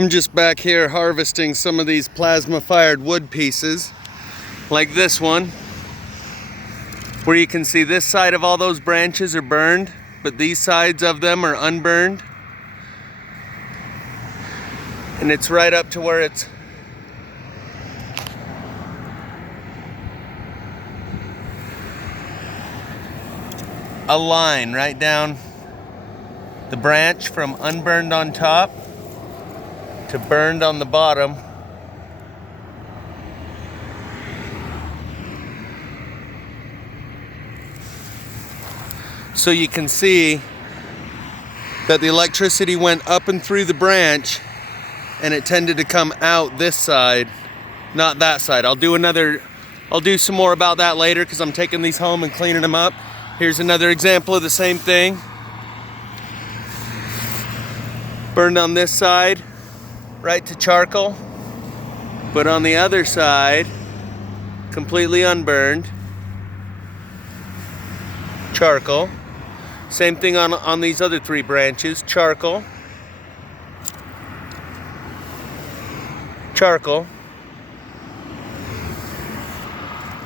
I'm just back here harvesting some of these plasma fired wood pieces, like this one, where you can see this side of all those branches are burned, but these sides of them are unburned. And it's right up to where it's a line right down the branch from unburned on top to burned on the bottom. So you can see that the electricity went up and through the branch, and it tended to come out this side, not that side. I'll do some more about that later because I'm taking these home and cleaning them up. Here's another example of the same thing. Burned on this side, right to charcoal, but on the other side, completely unburned, charcoal. Same thing on these other three branches, charcoal, charcoal,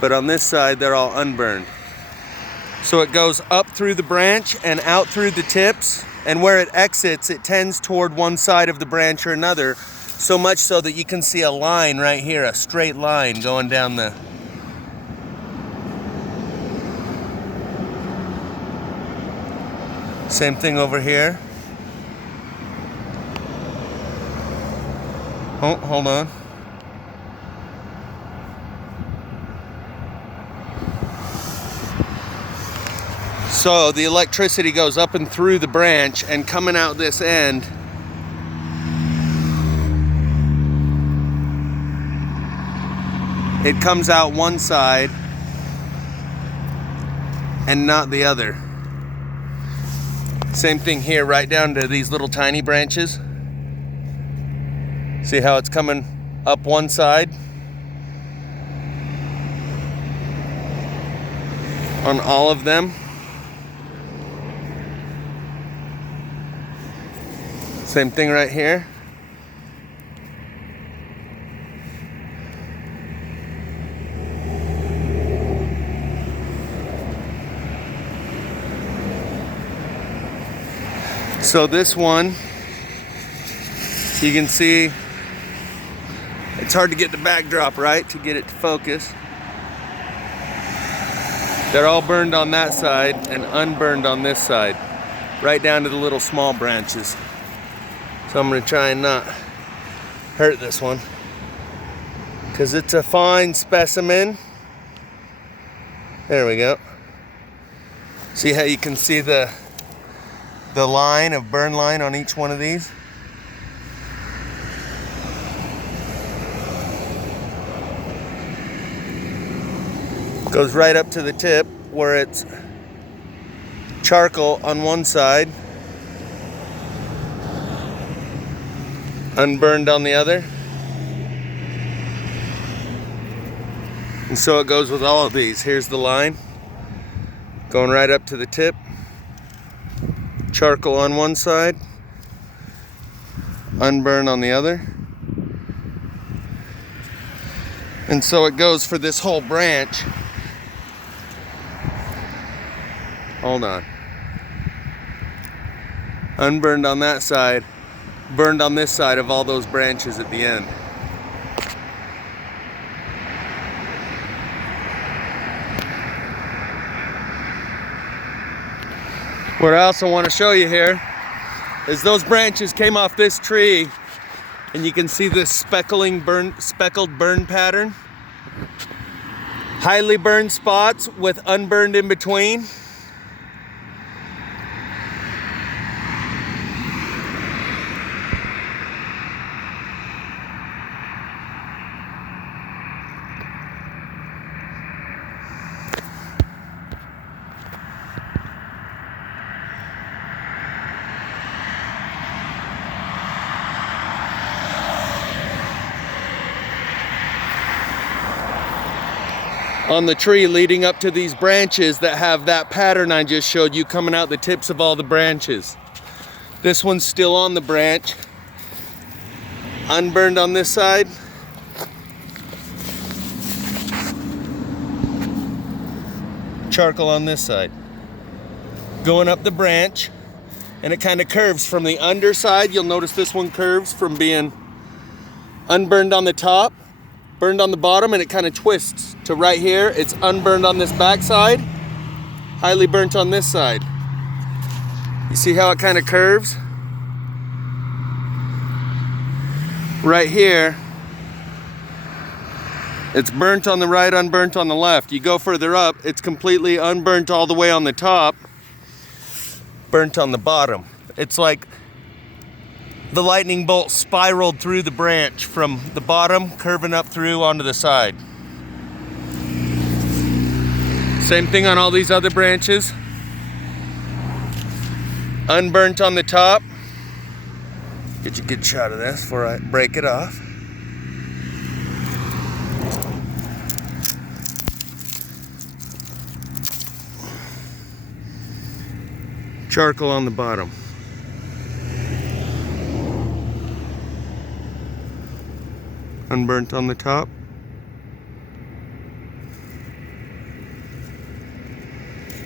but on this side they're all unburned. So it goes up through the branch and out through the tips, and where it exits, it tends toward one side of the branch or another, so much so that you can see a line right here, a straight line going down the... Same thing over here. Oh, hold on. So the electricity goes up and through the branch, and coming out this end, it comes out one side and not the other. Same thing here, right down to these little tiny branches. See how it's coming up one side on all of them. Same thing right here. So this one, you can see, it's hard to get the backdrop right to get it to focus. They're all burned on that side and unburned on this side, right down to the little small branches. So I'm going to try and not hurt this one, because it's a fine specimen. There we go. See how you can see the line of burn line on each one of these? Goes right up to the tip where it's charcoal on one side, unburned on the other. And so it goes with all of these. Here's the line going right up to the tip. Charcoal on one side, unburned on the other. And so it goes for this whole branch. Hold on. Unburned on that side, burned on this side of all those branches at the end. What I also want to show you here is those branches came off this tree, and you can see this speckled burn pattern. Highly burned spots with unburned in between. On the tree leading up to these branches that have that pattern I just showed you coming out the tips of all the branches. This one's still on the branch. Unburned on this side. Charcoal on this side. Going up the branch, and it kind of curves from the underside. You'll notice this one curves from being unburned on the top, burned on the bottom, and it kind of twists to right here. It's unburned on this back side, highly burnt on this side. You see how it kind of curves? Right here, it's burnt on the right, unburnt on the left. You go further up, it's completely unburnt all the way on the top, burnt on the bottom. It's like the lightning bolt spiraled through the branch from the bottom, curving up through onto the side. Same thing on all these other branches. Unburnt on the top. Get you a good shot of this before I break it off. Charcoal on the bottom. Unburnt on the top.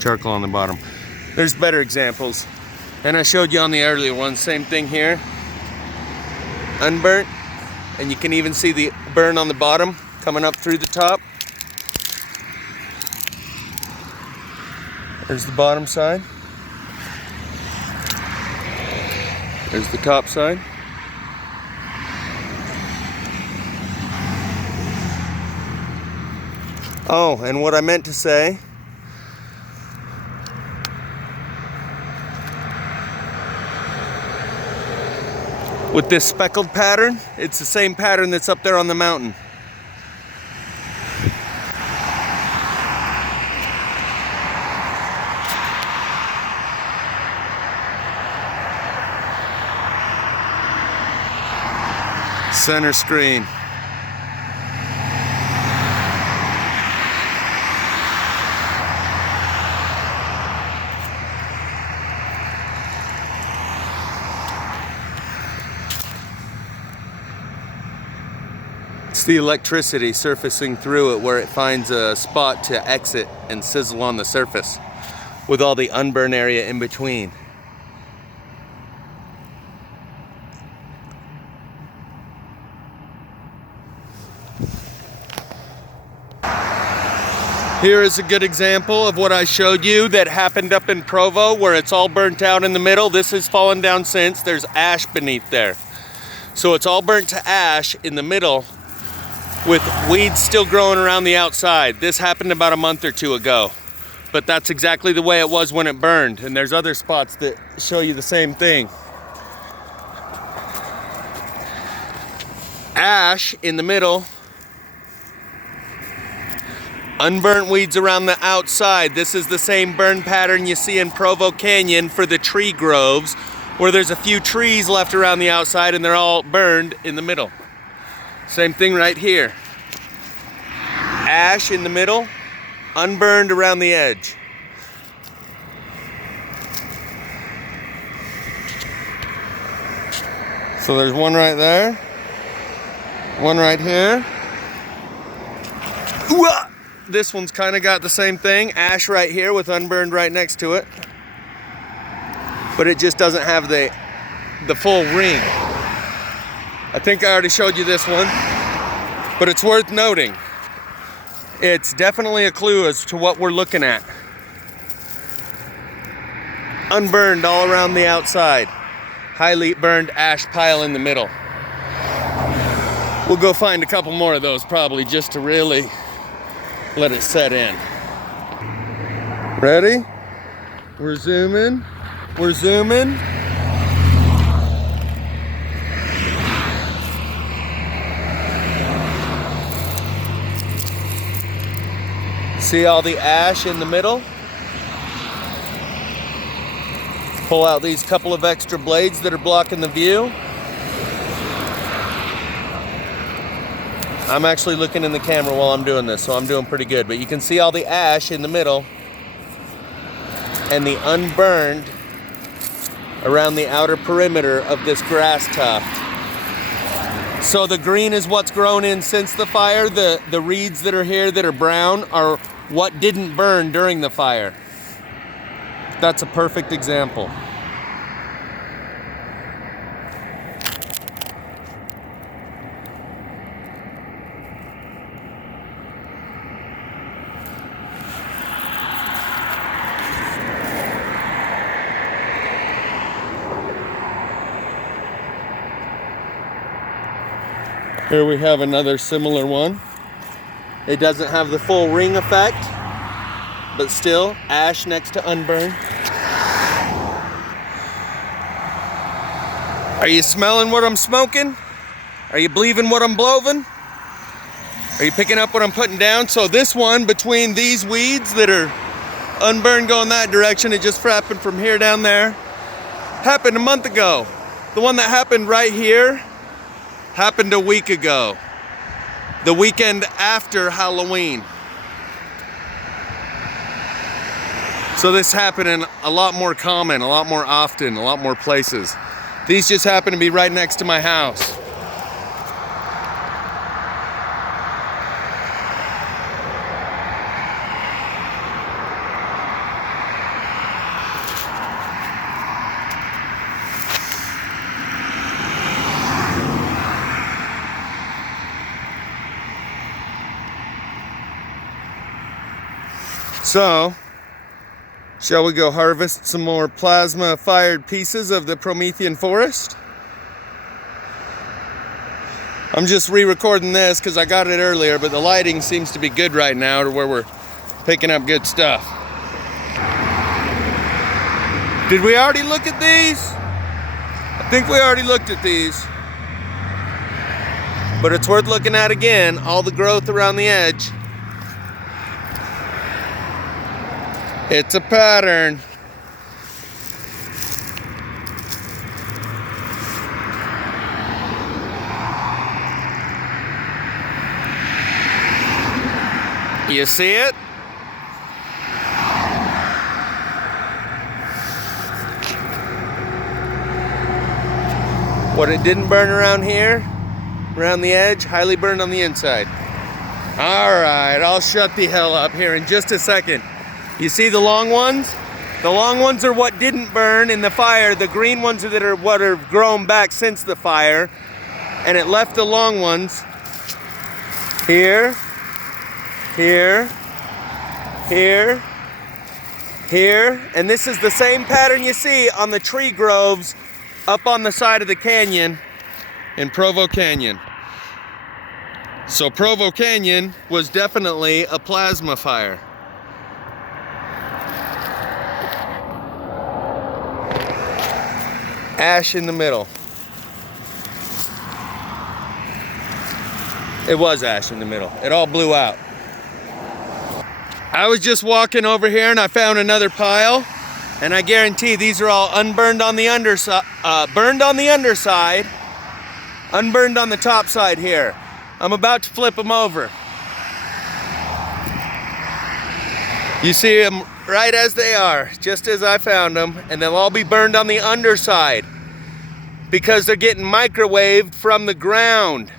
Charcoal on the bottom. There's better examples. And I showed you on the earlier one, same thing here. Unburnt, and you can even see the burn on the bottom coming up through the top. There's the bottom side. There's the top side. Oh, and what I meant to say, with this speckled pattern, it's the same pattern that's up there on the mountain. Center screen. It's the electricity surfacing through it where it finds a spot to exit and sizzle on the surface with all the unburned area in between. Here is a good example of what I showed you that happened up in Provo where it's all burnt out in the middle. This has fallen down since. There's ash beneath there. So it's all burnt to ash in the middle with weeds still growing around the outside. This happened about a month or two ago, but that's exactly the way it was when it burned. And there's other spots that show you the same thing. Ash in the middle. Unburnt weeds around the outside. This is the same burn pattern you see in Provo Canyon for the tree groves, where there's a few trees left around the outside and they're all burned in the middle. Same thing right here. Ash in the middle, unburned around the edge. So there's one right there, one right here. Ooh-ah! This one's kind of got the same thing. Ash right here with unburned right next to it. But it just doesn't have the full ring. I think I already showed you this one, but it's worth noting. It's definitely a clue as to what we're looking at. Unburned all around the outside. Highly burned ash pile in the middle. We'll go find a couple more of those probably just to really let it set in. Ready? We're zooming. We're zooming. See all the ash in the middle? Pull out these couple of extra blades that are blocking the view. I'm actually looking in the camera while I'm doing this, so I'm doing pretty good. But you can see all the ash in the middle and the unburned around the outer perimeter of this grass tuft. So the green is what's grown in since the fire. The reeds that are here that are brown are what didn't burn during the fire. That's a perfect example. Here we have another similar one. It doesn't have the full ring effect, but still ash next to unburned. Are you smelling what I'm smoking? Are you believing what I'm blowing? Are you picking up what I'm putting down? So this one, between these weeds that are unburned going that direction, it just happened from here down there, happened a month ago. The one that happened right here happened a week ago, the weekend after Halloween. So this happening a lot more common, a lot more often, a lot more places. These just happen to be right next to my house. So, shall we go harvest some more plasma-fired pieces of the Promethean forest? I'm just re-recording this because I got it earlier, but the lighting seems to be good right now to where we're picking up good stuff. Did we already look at these? I think we already looked at these. But it's worth looking at again, all the growth around the edge. It's a pattern. You see it? What it didn't burn around here, around the edge, highly burned on the inside. All right, I'll shut the hell up here in just a second. You see the long ones? The long ones are what didn't burn in the fire. The green ones are that are what have grown back since the fire. And it left the long ones here, here, here, here. And this is the same pattern you see on the tree groves up on the side of the canyon in Provo Canyon. So Provo Canyon was definitely a plasma fire. Ash in the middle. It was ash in the middle. It all blew out. I was just walking over here and I found another pile, and I guarantee these are all unburned on the underside, burned on the underside, unburned on the top side here. I'm about to flip them over. You see them right as they are, just as I found them, and they'll all be burned on the underside because they're getting microwaved from the ground.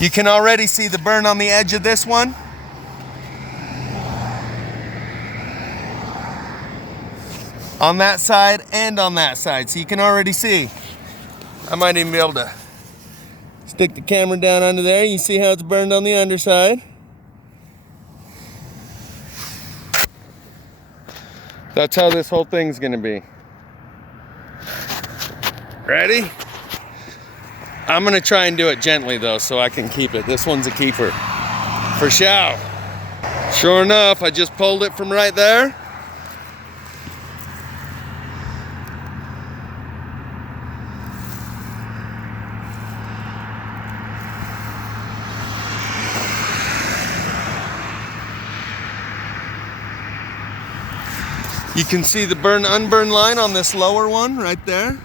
You can already see the burn on the edge of this one. On that side and on that side, so you can already see. I might even be able to stick the camera down under there. You see how it's burned on the underside. That's how this whole thing's gonna be. Ready? I'm gonna try and do it gently though, so I can keep it. This one's a keeper, for sure. Sure enough, I just pulled it from right there. You can see the burn-unburned line on this lower one right there.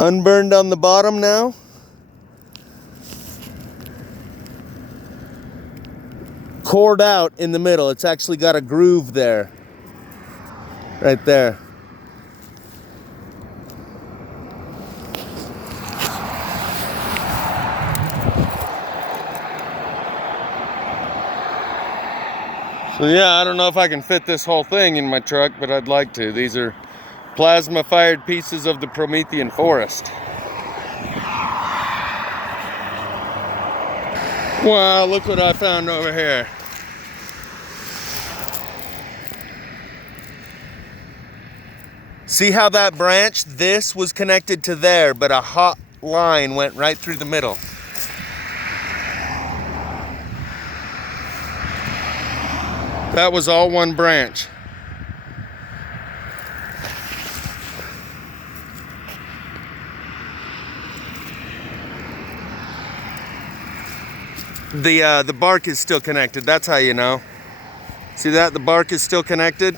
Unburned on the bottom now. Cored out in the middle. It's actually got a groove there. Right there. So yeah, I don't know if I can fit this whole thing in my truck, but I'd like to. These are plasma fired pieces of the Promethean forest. Wow, look what I found over here. See how that branch, this was connected to there, but a hot line went right through the middle. That was all one branch. The bark is still connected. That's how you know. See that? The bark is still connected.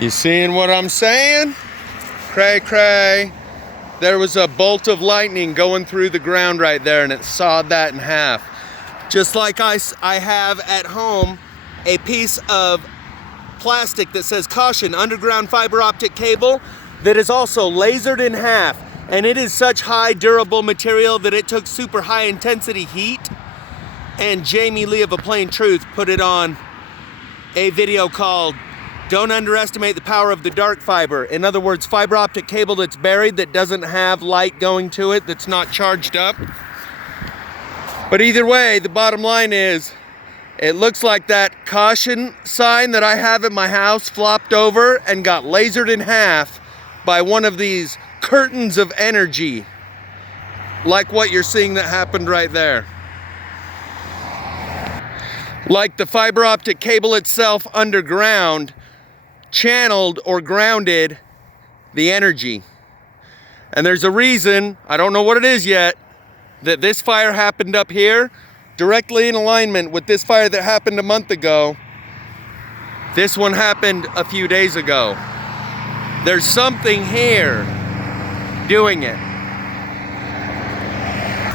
You seeing what I'm saying? Cray cray. There was a bolt of lightning going through the ground right there, and it sawed that in half. Just like I have at home a piece of plastic that says caution, underground fiber optic cable, that is also lasered in half. And it is such high durable material that it took super high intensity heat. And Jamie Lee of A Plain Truth put it on a video called "Don't Underestimate the Power of the Dark Fiber." In other words, fiber optic cable that's buried, that doesn't have light going to it, that's not charged up. But either way, the bottom line is, it looks like that caution sign that I have at my house flopped over and got lasered in half by one of these curtains of energy, like what you're seeing that happened right there. Like the fiber optic cable itself underground channeled or grounded the energy. And there's a reason, I don't know what it is yet, that this fire happened up here directly in alignment with this fire that happened a month ago. This one happened a few days ago. There's something here doing it.